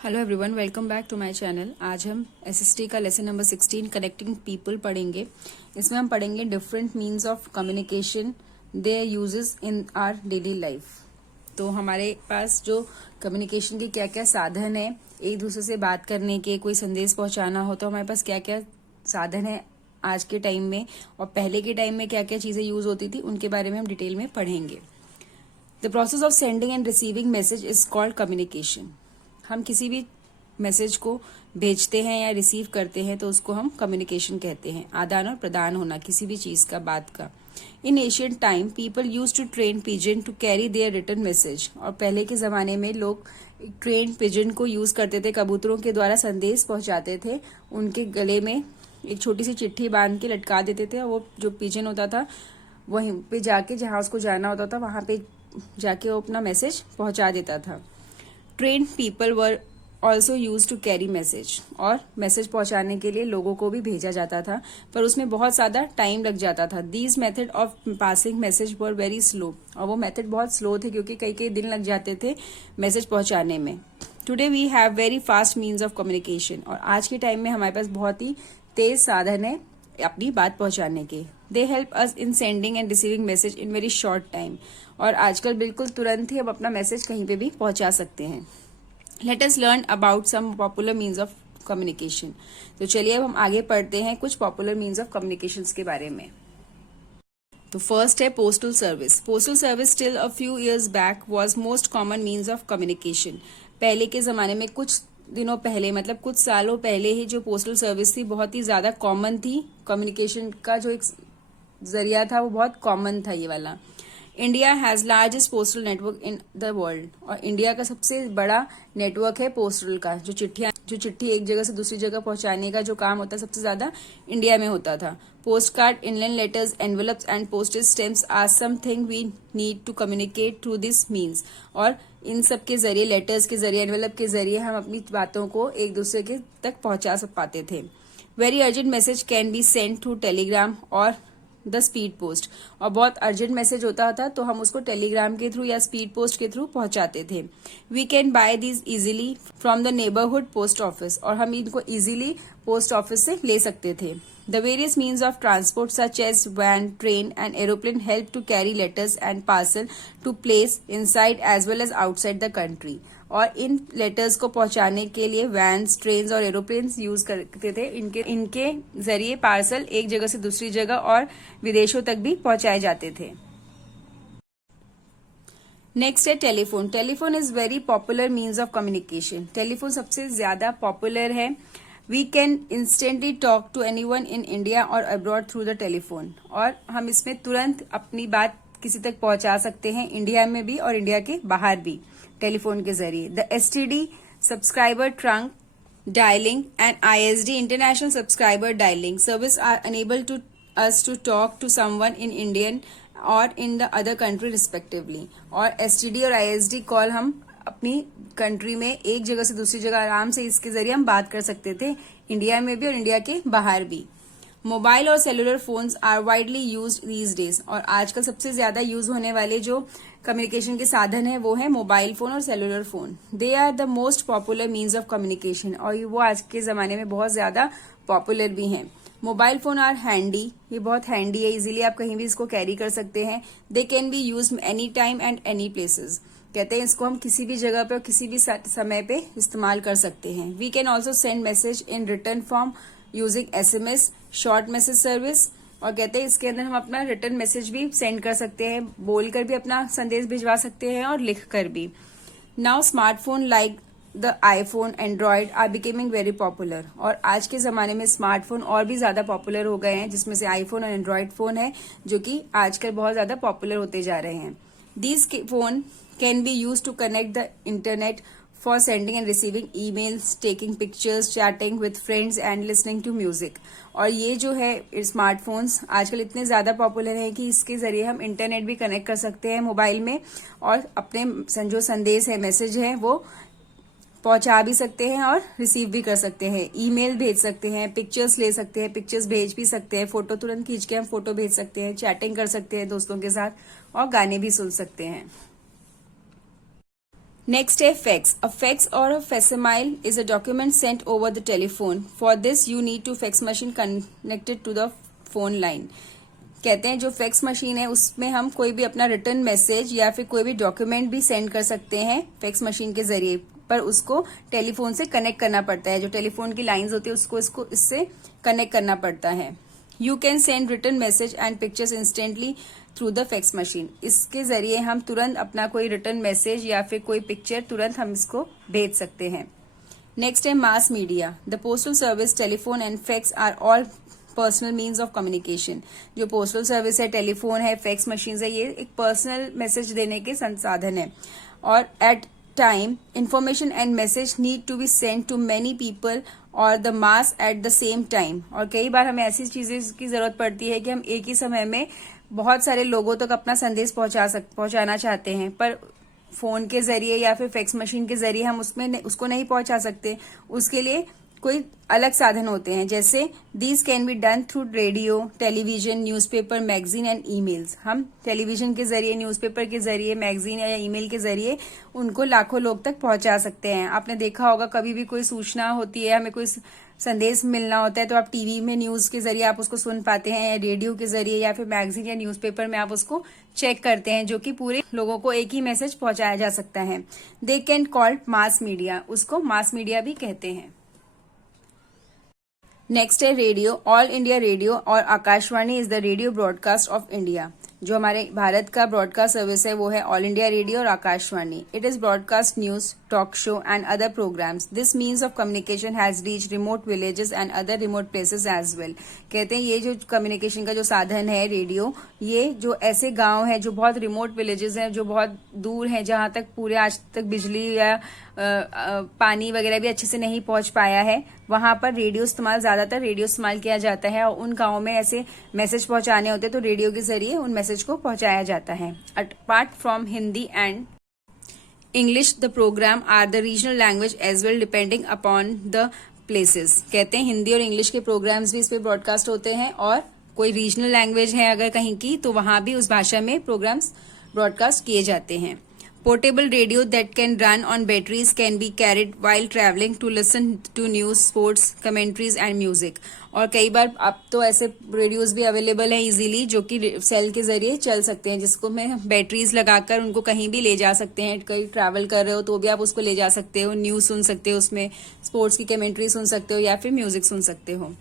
Hello everyone, welcome back to my channel. आज हम SST का लेसन नंबर 16 कनेक्टिंग पीपल पढ़ेंगे। इसमें हम पढ़ेंगे different means of communication, their uses in our daily life. तो हमारे पास जो कम्युनिकेशन के क्या क्या साधन है, एक दूसरे से बात करने के, कोई संदेश पहुंचाना हो तो हमारे पास क्या क्या साधन है आज के टाइम में, और पहले के टाइम में क्या क्या चीजें यूज होती थी, उनके बारे में हम डिटेल में पढ़ेंगे। The process of sending and receiving message is called communication. हम किसी भी मैसेज को भेजते हैं या रिसीव करते हैं तो उसको हम कम्युनिकेशन कहते हैं। आदान और प्रदान होना किसी भी चीज का, बात का। In ancient time people use to train pigeon to carry their written message. और पहले के जमाने में लोग ट्रेन पिजन को यूज करते थे, कबूतरों के द्वारा संदेश पहुंचाते थे। उनके गले में एक छोटी सी चिट्ठी बांध के लटका देते थे और वो जो पिजन होता था वहीं पे जाके, जहां उसको जाना होता था वहां पे जाके वो अपना मैसेज पहुंचा देता था। Trained people were also use to carry message. और मैसेज पहुंचाने के लिए लोगों को भी भेजा जाता था, पर उसमें बहुत ज्यादा टाइम लग जाता था। These method of passing message were very slow. और वो मेथड बहुत स्लो थे क्योंकि कई कई दिन लग जाते थे मैसेज पहुंचाने में। Today we have very fast means of communication. और आज के टाइम में हमारे पास बहुत ही तेज साधन है अपनी बात पहुंचाने के। They help us in sending and receiving message in very short time. और आजकल बिल्कुल तुरंत ही हम अपना मैसेज कहीं पे भी पहुंचा सकते हैं। Let us learn about some popular means of communication. तो चलिए अब हम आगे पढ़ते हैं कुछ पॉपुलर मीन्स ऑफ कम्युनिकेशन के बारे में। तो फर्स्ट है postal service. Postal service till a few years back was most common means of communication. पहले के जमाने में, कुछ दिनों पहले, मतलब कुछ सालों पहले ही जो पोस्टल सर्विस थी बहुत ही ज्यादा कॉमन थी। कम्युनिकेशन का जो एक जरिया था वो बहुत कॉमन था ये वाला। India has largest postal network in the world. और इंडिया का सबसे बड़ा नेटवर्क है पोस्टल का। जो चिट्ठी एक जगह से दूसरी जगह पहुंचाने का जो काम होता है सबसे ज्यादा इंडिया में होता था। Post card, inland letters, envelopes and postage stamps are something we need to communicate through this means. और इन सब के जरिए, लेटर्स के जरिए, एनवेलप के जरिए हम अपनी बातों को एक दूसरे के तक पहुंचा पाते थे। Very urgent message can be send through Telegram और द स्पीड पोस्ट। और बहुत अर्जेंट मैसेज होता था तो हम उसको टेलीग्राम के थ्रू या स्पीड पोस्ट के थ्रू पहुंचाते थे। We can buy these easily from the neighbourhood post office. और हम इनको इजिली पोस्ट ऑफिस से ले सकते थे। The various means of transport such as van, train and aeroplane help to carry letters and parcel to place inside as well as outside the country. और इन letters को पहुंचाने के लिए वैन्स, ट्रेन्स और एरोप्लेन्स यूज करते थे। इनके जरिए पार्सल एक जगह से दूसरी जगह और विदेशों तक भी पहुंचाए जाते थे। नेक्स्ट है telephone. Telephone is very popular means of communication. Telephone सबसे ज्यादा पॉपुलर है। We can instantly talk to anyone in India और अब्रॉड थ्रू द टेलीफोन। और हम इसमें तुरंत अपनी बात किसी तक पहुंचा सकते हैं, इंडिया में भी और इंडिया के बाहर भी, टेलीफोन के जरिए। The STD subscriber trunk dialling and ISD international subscriber dialling service are enable to us to talk to someone in Indian और in the other country respectively. और एसटीडी और आईएसडी कॉल हम अपनी कंट्री में एक जगह से दूसरी जगह आराम से इसके जरिए हम बात कर सकते थे, इंडिया में भी और इंडिया के बाहर भी। मोबाइल और cellular phones are widely used these days. और आजकल सबसे ज्यादा यूज होने वाले जो कम्युनिकेशन के साधन है वो है मोबाइल फोन और cellular phone. They are the most popular means of communication. और वो आज के जमाने में बहुत ज्यादा पॉपुलर भी हैं। Mobile phone are handy. ये बहुत हैंडी है, इजीली आप कहीं भी इसको कैरी कर सकते हैं। They can be use any time and any places. कहते हैं इसको हम किसी भी जगह पे और किसी भी समय पे इस्तेमाल कर सकते हैं। We can also send message in written form using SMS, short message service. और कहते हैं इसके अंदर हम अपना रिटर्न मैसेज भी सेंड कर सकते हैं, बोलकर भी अपना संदेश भिजवा सकते हैं और लिखकर भी। Now smartphone like the iPhone, Android are becoming very popular. और आज के जमाने में स्मार्टफोन और भी ज्यादा पॉपुलर हो गए हैं, जिसमें से आईफोन और एंड्रॉयड फोन है जो कि आजकल बहुत ज्यादा पॉपुलर होते जा रहे हैं। These phone can be use to connect the internet for sending and receiving emails, taking pictures, chatting with friends and listening to music। और ये जो है स्मार्टफोन्स आजकल इतने ज्यादा पॉपुलर हैं कि इसके जरिए हम इंटरनेट भी कनेक्ट कर सकते हैं मोबाइल में और अपने जो संदेश है, मैसेज है, वो पहुंचा भी सकते हैं और रिसीव भी कर सकते हैं। ईमेल भेज सकते हैं, पिक्चर्स ले सकते हैं, पिक्चर्स भेज भी सकते हैं, फोटो तुरंत खींच के हम फोटो भेज सकते हैं, चैटिंग कर सकते हैं दोस्तों के साथ और गाने भी सुन सकते हैं। Next है fax. A fax or a facsimile is a document sent over the telephone. For this you need to fax machine connected to the phone line. कहते हैं जो फैक्स मशीन है उसमें हम कोई भी अपना रिटर्न मैसेज या फिर कोई भी डॉक्यूमेंट भी सेंड कर सकते हैं फैक्स मशीन के जरिए, पर उसको टेलीफोन से कनेक्ट करना पड़ता है। जो टेलीफोन की लाइंस होती है उसको इससे कनेक्ट करना पड़ता है। You can send return message and pictures instantly through the fax machine. इसके जरिए हम तुरंत अपना कोई रिटर्न मैसेज या फिर कोई पिक्चर तुरंत हम इसको भेज सकते हैं। नेक्स्ट है mass media. The postal service, telephone and fax are all personal means of communication. जो पोस्टल सर्विस है, टेलीफोन है, फैक्स मशीन है, ये एक पर्सनल मैसेज देने के संसाधन है। और at time information and message need to be send to many people और the mass at the same time. और कई बार हमें ऐसी चीजें की जरूरत पड़ती है कि हम एक ही समय में बहुत सारे लोगों तक अपना संदेश पहुंचाना चाहते हैं, पर फोन के जरिए या फिर फैक्स मशीन के जरिए हम उसको नहीं पहुंचा सकते। उसके लिए कोई अलग साधन होते हैं, जैसे these can be done through radio, television, newspaper, magazine and emails. हम टेलीविजन के जरिए, न्यूज़पेपर के जरिए, मैगजीन या ईमेल के जरिए उनको लाखों लोग तक पहुंचा सकते हैं। आपने देखा होगा कभी भी कोई सूचना होती है, हमें कोई संदेश मिलना होता है तो आप टीवी में न्यूज के जरिए आप उसको सुन पाते हैं, या रेडियो के जरिए या फिर मैगजीन या न्यूज़पेपर में आप उसको चेक करते हैं, जो कि पूरे लोगों को एक ही मैसेज पहुंचाया जा सकता है। They can called mass media, उसको मास मीडिया भी कहते हैं। नेक्स्ट है रेडियो। ऑल इंडिया रेडियो और Akashvani is the radio broadcast of India. जो हमारे भारत का ब्रॉडकास्ट सर्विस है वो है ऑल इंडिया रेडियो और Akashvani. It is broadcast news, talk show and other programs. This means of communication has reach remote villages and other remote places as well. कहते हैं ये जो कम्युनिकेशन का जो साधन है रेडियो, ये जो ऐसे गांव है जो बहुत रिमोट विलेजेस हैं, जो बहुत दूर हैं, जहां तक पूरे आज तक बिजली या पानी वगैरह भी अच्छे से नहीं पहुंच पाया है, वहां पर ज्यादातर रेडियो इस्तेमाल किया जाता है। और उन गांवों में ऐसे मैसेज पहुंचाने होते हैं तो रेडियो के जरिए उन मैसेज को पहुंचाया जाता है। Apart from Hindi and English, the program are the regional language as well depending upon the places. कहते हैं हिंदी और इंग्लिश के प्रोग्राम्स भी इस पे ब्रॉडकास्ट होते हैं, और कोई रीजनल लैंग्वेज है अगर कहीं की तो वहां भी उस भाषा में प्रोग्राम्स ब्रॉडकास्ट किए जाते हैं। Portable radio that can run on batteries can be carried while traveling to listen to news, sports, commentaries and music. और कई बार अब तो ऐसे रेडियोज भी अवेलेबल हैं इजीली, जो कि सेल के जरिए चल सकते हैं, जिसको में बैटरीज लगाकर उनको कहीं भी ले जा सकते हैं। कहीं ट्रैवल कर रहे हो तो भी आप उसको ले जा सकते हो, न्यूज सुन सकते हो, उसमें स्पोर्ट्स की कमेंट्री सुन सकते हो या फिर म्यूजिक सुन सकते हो।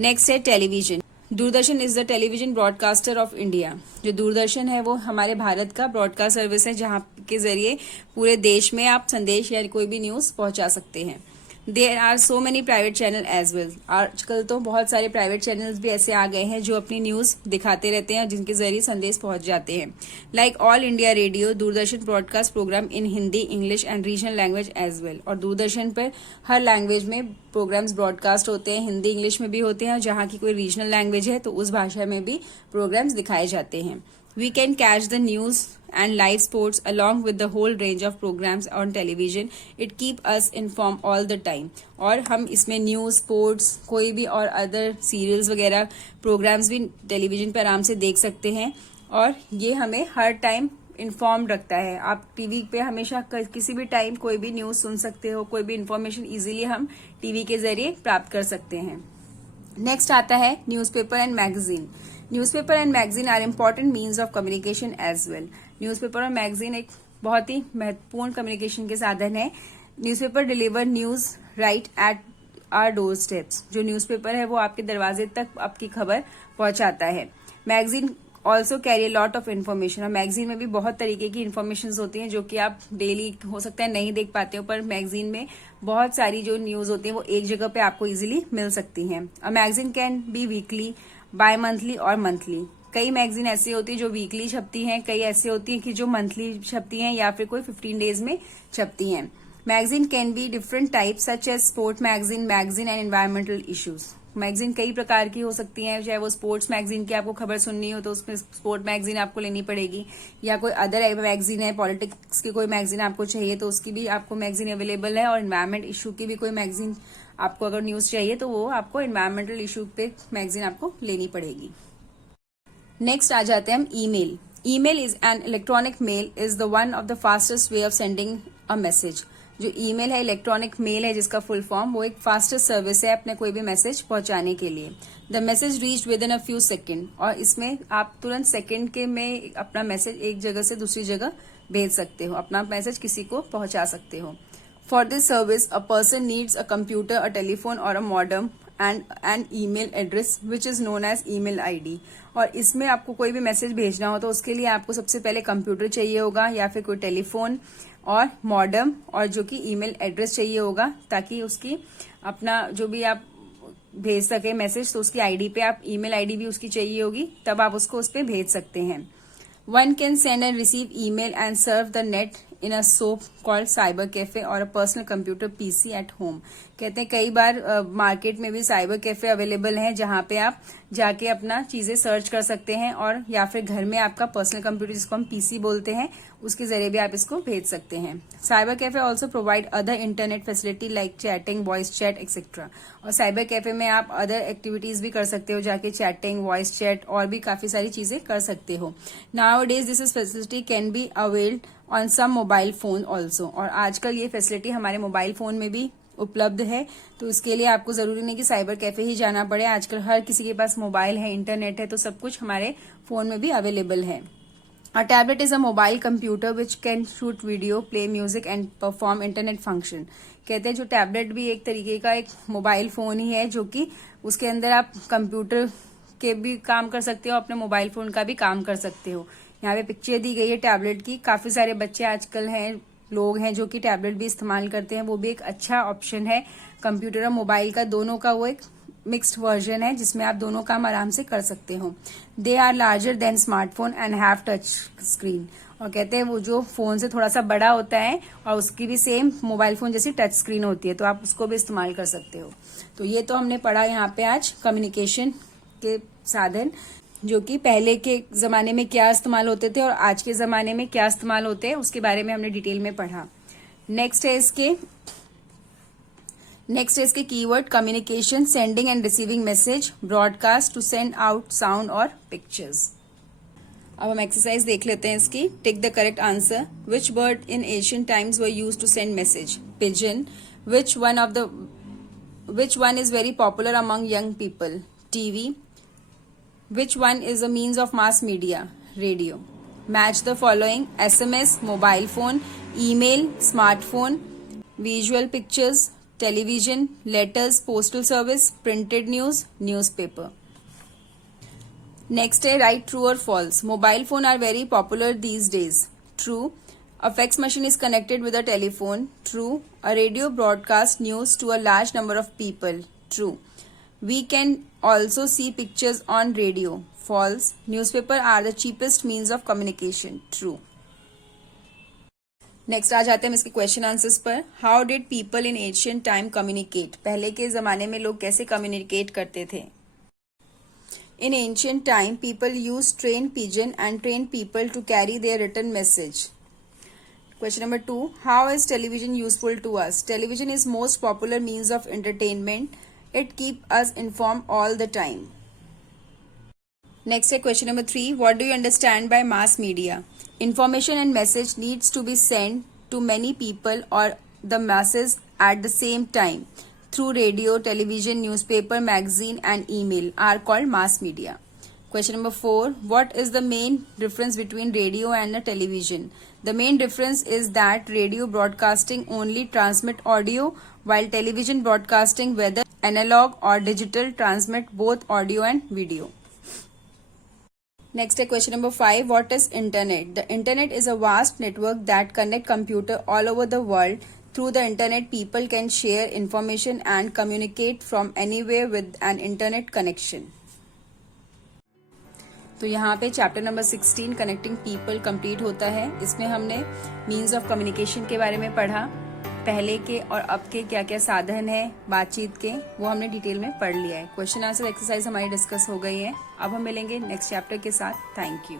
नेक्स्ट है television. Doordarshan is the television broadcaster of India. जो दूरदर्शन है वो हमारे भारत का ब्रॉडकास्ट सर्विस है, जहां के जरिए पूरे देश में आप संदेश या कोई भी न्यूज पहुंचा सकते हैं। There are so many private channel as well. आजकल तो बहुत सारे प्राइवेट चैनल्स भी ऐसे आ गए हैं जो अपनी न्यूज दिखाते रहते हैं, जिनके जरिए संदेश पहुंच जाते हैं। Like all India radio, Doordarshan broadcast program in Hindi, English and regional language as well. और दूरदर्शन पर हर लैंग्वेज में प्रोग्राम्स ब्रॉडकास्ट होते हैं, हिंदी इंग्लिश में भी होते हैं, जहां की कोई रीजनल लैंग्वेज है तो उस भाषा में भी प्रोग्राम्स दिखाए जाते हैं। We can catch the news and live sports along with the whole range of programs on television. It keep us informed all the time. और हम इसमें न्यूज, स्पोर्ट्स, कोई भी और अदर सीरियल्स वगैरह प्रोग्राम्स भी टेलीविजन पर आराम से देख सकते हैं, और ये हमें हर टाइम इन्फॉर्म रखता है। आप टीवी पे हमेशा किसी भी टाइम कोई भी न्यूज सुन सकते हो, कोई भी इन्फॉर्मेशन इजीली हम टीवी के जरिए प्राप्त कर सकते हैं। नेक्स्ट आता है newspaper and magazine. Newspaper and magazine are important means of communication as well. Newspaper और मैगजीन एक बहुत ही महत्वपूर्ण कम्युनिकेशन के साधन है। Newspaper deliver news right at our door steps. जो न्यूज़पेपर है वो आपके दरवाजे तक आपकी खबर पहुंचाता है। Magazine also carry lot of information. और मैगजीन में भी बहुत तरीके की इन्फॉर्मेशन होती हैं जो कि आप डेली हो सकता है नहीं देख पाते हो, पर मैगजीन में बहुत सारी जो न्यूज होती है वो एक जगह पे आपको इजीली मिल सकती हैं। A magazine can be weekly, bi monthly और मंथली। कई मैगजीन ऐसी होती है जो वीकली छपती हैं, कई ऐसी होती हैं कि जो मंथली छपती हैं या फिर कोई 15 डेज में छपती हैं। Magazine can be different type such as sport magazine, magazine and environmental issues. Magazine कई प्रकार की हो सकती हैं, चाहे वो स्पोर्ट्स मैगजीन की आपको खबर सुननी हो तो उसमें स्पोर्ट मैगजीन आपको लेनी पड़ेगी, या कोई अदर मैगजीन है, पॉलिटिक्स की कोई मैगजीन आपको चाहिए तो उसकी भी आपको मैगजीन अवेलेबल है। और एनवायरमेंट इशू की भी कोई मैगजीन आपको अगर न्यूज चाहिए तो वो आपको एनवायरमेंटल इशू पे मैगजीन आपको लेनी पड़ेगी। नेक्स्ट आ जाते हैं हम email. Email is an electronic mail is the one of the fastest way of sending a message. जो ईमेल है, इलेक्ट्रॉनिक मेल है जिसका फुल फॉर्म, वो एक फास्टेस्ट सर्विस है अपने कोई भी मैसेज पहुंचाने के लिए। The message reach with in a few second, और इसमें आप तुरंत सेकेंड के में अपना मैसेज एक जगह से दूसरी जगह भेज सकते हो, अपना मैसेज किसी को पहुंचा सकते हो। For this service a person needs a computer, a telephone और a modem and an email address which is known as email ID. और इसमें आपको कोई भी मैसेज भेजना हो तो उसके लिए आपको सबसे पहले कंप्यूटर चाहिए होगा या फिर कोई टेलीफोन और मॉडेम, और जो कि ईमेल एड्रेस चाहिए होगा, ताकि उसकी अपना जो भी आप भेज सके मैसेज, तो उसकी आईडी पे आप ईमेल आईडी भी उसकी चाहिए होगी, तब आप उसको उस पर भेज सकते हैं। One can send and receive email and surf the net in a so-called cyber cafe or a personal computer PC at home। कहते हैं कई बार मार्केट में भी साइबर कैफे अवेलेबल हैं जहां पे आप जाके अपना चीजें सर्च कर सकते हैं, और या फिर घर में आपका पर्सनल कंप्यूटर जिसको हम पीसी बोलते हैं उसके जरिए भी आप इसको भेज सकते हैं। Cyber cafe also provide other internet facility like chatting, voice chat etcetera. और साइबर कैफे में आप अदर एक्टिविटीज भी कर सकते हो, जाके चैटिंग, वॉइस चैट और भी काफी सारी चीजें कर सकते हो। Nowadays this facility can be availed on some mobile phone also. और आजकल ये फैसिलिटी हमारे मोबाइल फोन में भी उपलब्ध है, तो इसके लिए आपको जरूरी नहीं कि साइबर कैफे ही जाना पड़े। आजकल हर किसी के पास मोबाइल है, इंटरनेट है, तो सब कुछ हमारे फोन में भी अवेलेबल है। A tablet is a mobile computer which can shoot video, play music and perform internet function। कहते हैं जो टैबलेट भी एक तरीके का एक मोबाइल फोन ही है, जो कि उसके अंदर आप कंप्यूटर के भी काम कर सकते हो, अपने मोबाइल फोन का भी काम कर सकते हो। यहाँ पे पिक्चर दी गई है टैबलेट की। काफी सारे बच्चे आजकल हैं, लोग हैं जो कि टैबलेट भी इस्तेमाल करते हैं, वो भी एक अच्छा ऑप्शन है। कंप्यूटर और मोबाइल का दोनों का वो एक मिक्स्ड वर्जन है जिसमें आप दोनों काम आराम से कर सकते हो। They are larger than smartphone and have touch screen. और कहते हैं वो जो फोन से थोड़ा सा बड़ा होता है और उसकी भी सेम मोबाइल फोन जैसी टच स्क्रीन होती है, तो आप उसको भी इस्तेमाल कर सकते हो। तो ये तो हमने पढ़ा यहाँ पे आज कम्युनिकेशन के साधन, जो कि पहले के जमाने में क्या इस्तेमाल होते थे और आज के जमाने में क्या इस्तेमाल होते हैं, उसके बारे में हमने डिटेल में पढ़ा। नेक्स्ट है इसके keyword communication, sending and receiving message, broadcast, to send out sound और पिक्चर्स। अब हम एक्सरसाइज देख लेते हैं इसकी। Tick the correct answer. Which bird in ancient times were used to send message? Pigeon. Which one is very popular among young people? TV. Which one is a means of mass media? Radio. Match the following: SMS, mobile phone, email, smartphone, visual pictures, television, letters, postal service, printed news, newspaper. Next है write true or false. Mobile phone are very popular these days. True. A fax machine is connected with a telephone. True. A radio broadcasts news to a large number of people. True. We can also see pictures on radio. False. Newspaper are the cheapest means of communication. True. Next आ जाते हैं हम इसके question answers पर। How did people in ancient time communicate? पहले के जमाने में लोग कैसे कम्युनिकेट करते थे? In ancient time people use train pigeon and train people to carry their written message. Question number 2, how is television useful to us? Television is most popular means of entertainment. It keep us inform all the time. Next है question number 3. What do you understand by mass media? Information and message needs to be sent to many people or the masses at the same time through radio, television, newspaper, magazine and email are called mass media. Question number 4. What is the main difference between radio and a television? The main difference is that radio broadcasting only transmit audio while television broadcasting, whether analog or digital, transmit both audio and video. Next है question number 5. What is internet? The internet is a vast network that connect computer all over the world. Through the internet, people can share information and communicate from anywhere with an internet connection. तो यहाँ पे chapter number 16 connecting people complete होता है। इसमें हमने means of communication के बारे में पढ़ा, पहले के और अब के क्या क्या साधन है बातचीत के, वो हमने डिटेल में पढ़ लिया है। क्वेश्चन आंसर एक्सरसाइज हमारी डिस्कस हो गई है। अब हम मिलेंगे नेक्स्ट चैप्टर के साथ। Thank you.